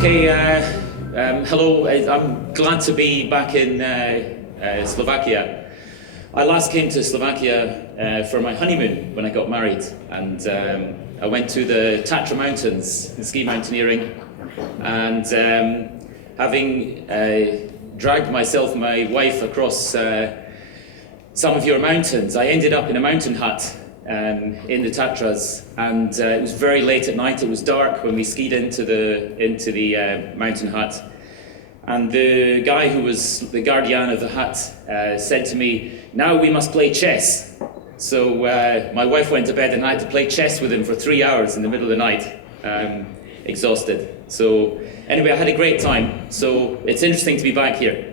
Hello, I'm glad to be back in Slovakia. I last came to Slovakia for my honeymoon when I got married, and I went to the Tatra Mountains in ski mountaineering, and having dragged myself and my wife across some of your mountains, I ended up in a mountain hut in the Tatras, and it was very late at night. It was dark when we skied into the mountain hut, and the guy who was the guardian of the hut said to me, "Now we must play chess." So my wife went to bed, and I had to play chess with him for 3 hours in the middle of the night, exhausted. So anyway, I had a great time. So it's interesting to be back here.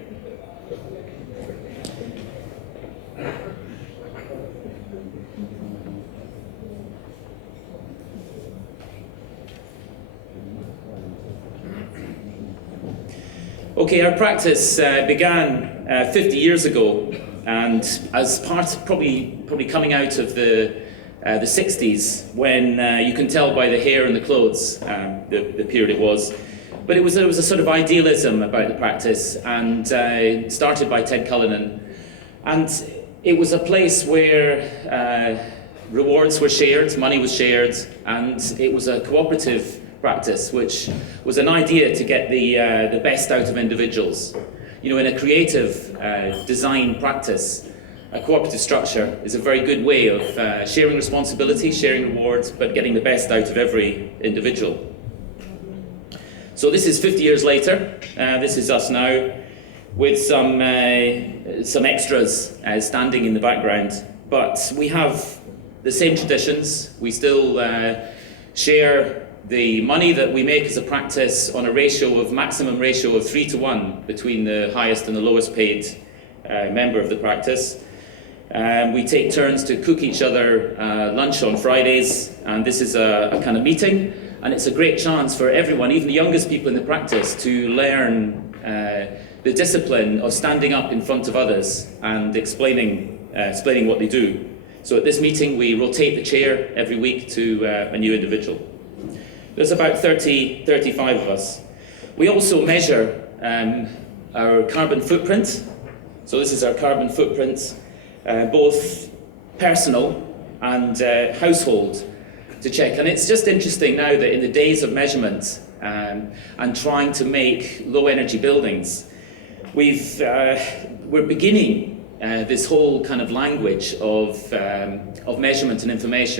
Okay, our practice began 50 years ago, and as part, probably coming out of the 60s, when you can tell by the hair and the clothes the period it was. But it was a sort of idealism about the practice, and started by Ted Cullinan. And it was a place where rewards were shared, money was shared, and it was a cooperative practice, which was an idea to get the best out of individuals. You know, in a creative design practice, a cooperative structure is a very good way of sharing responsibility, sharing rewards, but getting the best out of every individual. So this is 50 years later. This is us now, with some extras standing in the background. But we have the same traditions. We still share the money that we make as a practice on a maximum ratio of 3 to 1 between the highest and the lowest paid member of the practice. We take turns to cook each other lunch on Fridays, and this is a kind of meeting, and it's a great chance for everyone, even the youngest people in the practice, to learn the discipline of standing up in front of others and explaining what they do. So at this meeting, we rotate the chair every week to a new individual. There's about 35 of us. We also measure our carbon footprint. So this is our carbon footprint, both personal and household, to check. And it's just interesting now that in the days of measurement and trying to make low energy buildings, we're beginning this whole kind of language of measurement and information